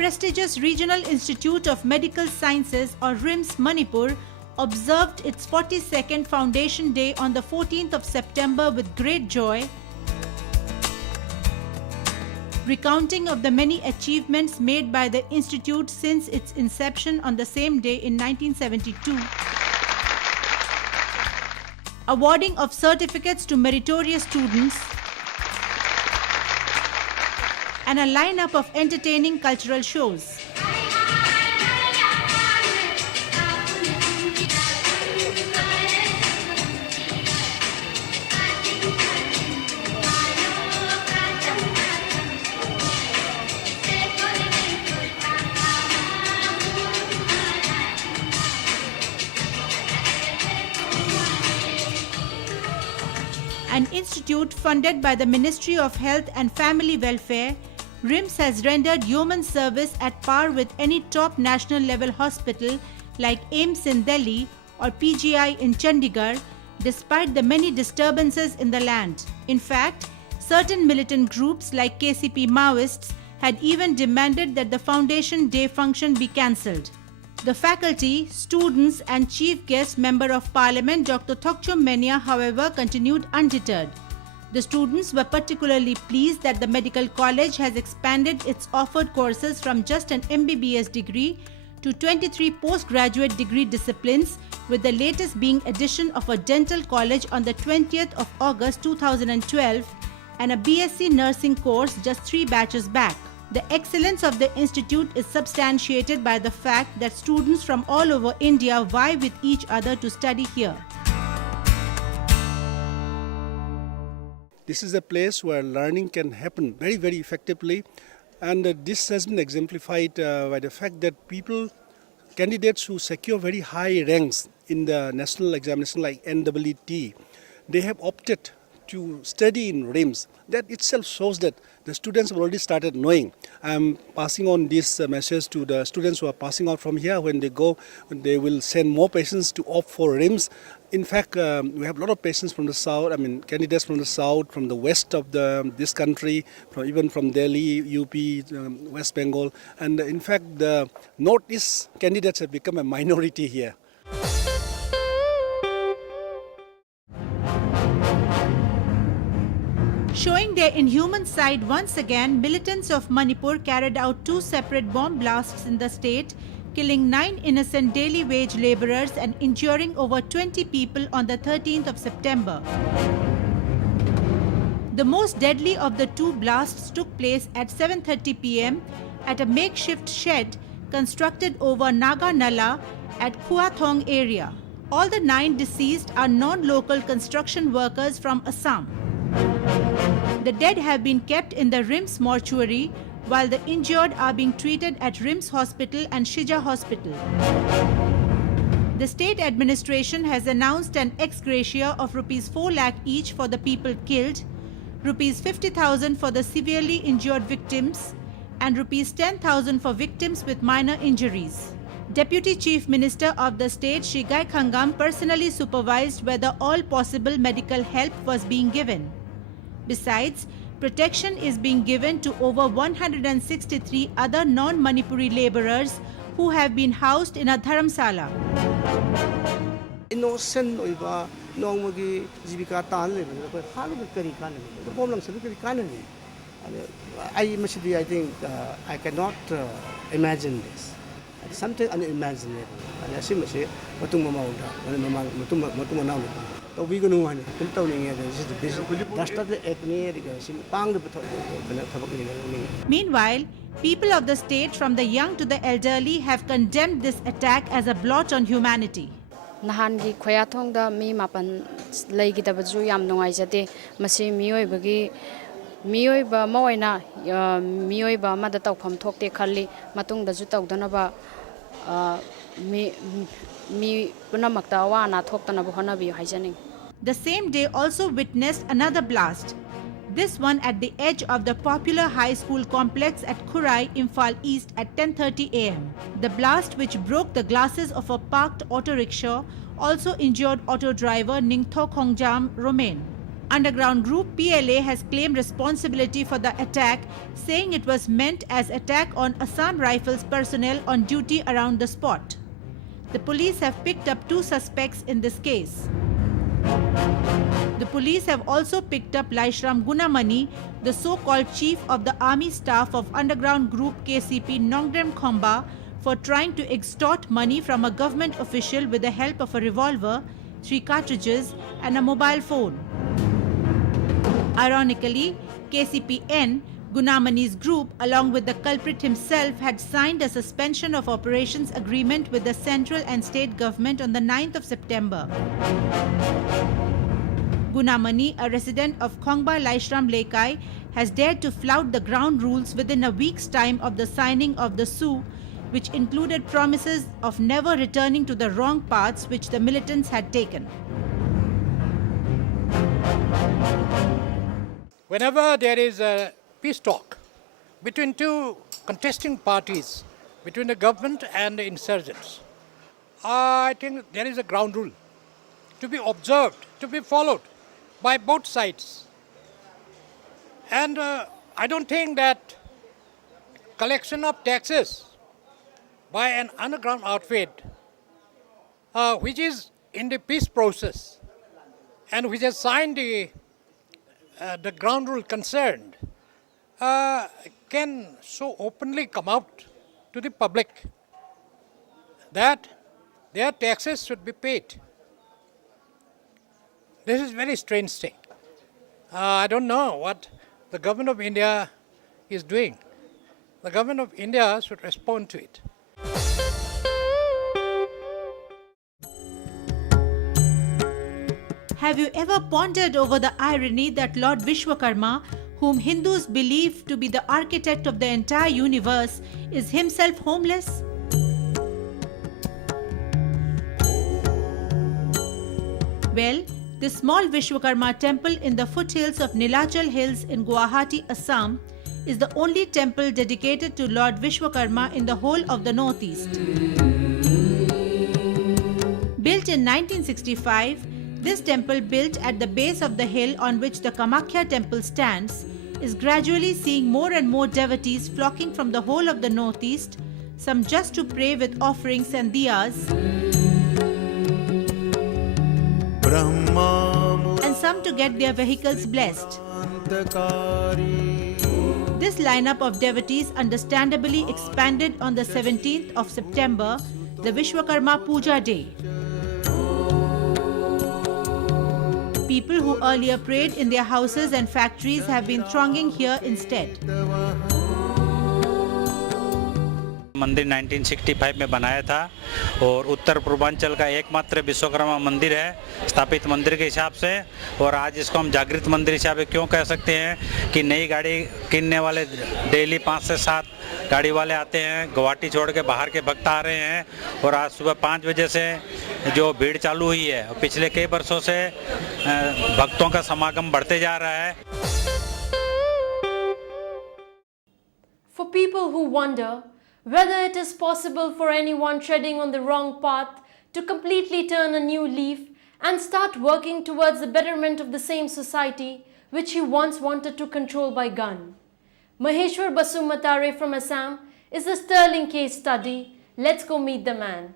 prestigious Regional Institute of Medical Sciences or RIMS Manipur observed its 42nd Foundation Day on the 14th of September with great joy, recounting of the many achievements made by the institute since its inception on the same day in 1972, awarding of certificates to meritorious students, and a lineup of entertaining cultural shows. An institute funded by the Ministry of Health and Family Welfare, RIMS has rendered yeoman service at par with any top national level hospital like AIIMS in Delhi or PGI in Chandigarh, despite the many disturbances in the land. In fact, certain militant groups like KCP Maoists had even demanded that the Foundation Day function be cancelled. The faculty, students and Chief Guest Member of Parliament Dr. Thokchom Menia, however, continued undeterred. The students were particularly pleased that the medical college has expanded its offered courses from just an MBBS degree to 23 postgraduate degree disciplines, with the latest being addition of a dental college on the 20th of August 2012 and a BSc nursing course just 3 batches back. The excellence of the institute is substantiated by the fact that students from all over India vie with each other to study here. This is a place where learning can happen very, very effectively, and this has been exemplified by the fact that candidates who secure very high ranks in the national examination like NEET, they have opted to study in RIMS. That itself shows that the students have already started knowing. I am passing on this message to the students who are passing out from here. When they go, they will send more patients to opt for RIMS. In fact, we have a lot of patients from the south, candidates from the south, from the west of this country, even from Delhi, UP, West Bengal. And in fact, the northeast candidates have become a minority here. Showing their inhuman side once again, militants of Manipur carried out 2 separate bomb blasts in the state, killing 9 innocent daily wage laborers and injuring over 20 people on the 13th of September. The most deadly of the 2 blasts took place at 7:30 p.m. at a makeshift shed constructed over Naga Nala at Khuathong area. All the 9 deceased are non-local construction workers from Assam. The dead have been kept in the RIMS mortuary, while the injured are being treated at RIMS Hospital and Shija Hospital. The state administration has announced an ex gratia of Rs 4 lakh each for the people killed, Rs 50,000 for the severely injured victims, and Rs 10,000 for victims with minor injuries. Deputy Chief Minister of the state, Shri Gai Khangam, personally supervised whether all possible medical help was being given. Besides, protection is being given to over 163 other non-Manipuri laborers who have been housed in a dharamsala. Innocent oiba nongmagi jibika tan le ko halu kari kan ko problem se kari kan ni I think I cannot imagine this. Something unimaginable. And I see masi matung mamauda matung manaw to we gunu han kun taw ni this is the basic dasta the ekne sim pang de thabak ni. Meanwhile, people of the state from the young to the elderly have condemned this attack as a blot on humanity. Nahangi Khoyathong da mi mapan leigi da baju yam nongai jate masi mioi bagi mioi ba moina mioi ba ma da tawpham thokte khalli matung da ju tawdana ba mi punamakta wa na thoktana ba hona bi haijaning. The same day also witnessed another blast, this one at the edge of the popular high school complex at Khurai, Imphal East at 10:30 am. The blast, which broke the glasses of a parked auto rickshaw, also injured auto driver Ningtho Khongjam Romain. Underground group PLA has claimed responsibility for the attack, saying it was meant as attack on Assam Rifles personnel on duty around the spot. The police have picked up 2 suspects in this case. The police have also picked up Laishram Gunamani, the so-called chief of the army staff of underground group KCP Nongdrem Khomba, for trying to extort money from a government official with the help of a revolver, 3 cartridges and a mobile phone. Ironically, KCP-N, Gunamani's group, along with the culprit himself, had signed a suspension of operations agreement with the central and state government on the 9th of September. Gunamani, a resident of Khongba Laishram Lekai, has dared to flout the ground rules within a week's time of the signing of the SOO, which included promises of never returning to the wrong paths which the militants had taken. Whenever there is a peace talk between 2 contesting parties, between the government and the insurgents, I think there is a ground rule to be observed, to be followed by both sides. And I don't think that collection of taxes by an underground outfit, which is in the peace process and which has signed the ground rule concerned, can so openly come out to the public that their taxes should be paid. This is very strange thing. I don't know what the government of India is doing. The government of India should respond to it. Have you ever pondered over the irony that Lord Vishwakarma, whom Hindus believe to be the architect of the entire universe, is himself homeless? Well, this small Vishwakarma temple in the foothills of Nilachal Hills in Guwahati, Assam, is the only temple dedicated to Lord Vishwakarma in the whole of the Northeast. Built in 1965, this temple, built at the base of the hill on which the Kamakhya temple stands, is gradually seeing more and more devotees flocking from the whole of the Northeast, some just to pray with offerings and diyas, and some to get their vehicles blessed. This lineup of devotees understandably expanded on the 17th of September, the Vishwakarma Puja Day. People who earlier prayed in their houses and factories have been thronging here instead. मंदिर 1965 में बनाया था और उत्तर पूर्वांचल का एकमात्र विश्वकर्मा मंदिर है स्थापित मंदिर के हिसाब से। और आज इसको हम जागृत मंदिर हिसाब से क्यों कह सकते हैं कि नई गाड़ी किनने वाले डेली 5 से 7 गाड़ी वाले आते हैं, गुवाहाटी छोड़ के बाहर के भक्त आ रहे हैं। और आज सुबह 5 बजे से जो भीड़ चालू हुई है, पिछले कई वर्षों से भक्तों का समागम बढ़ते जा रहा है। For people who wonder whether it is possible for anyone treading on the wrong path to completely turn a new leaf and start working towards the betterment of the same society which he once wanted to control by gun. Maheshwar Basu Matare from Assam is a sterling case study. Let's go meet the man.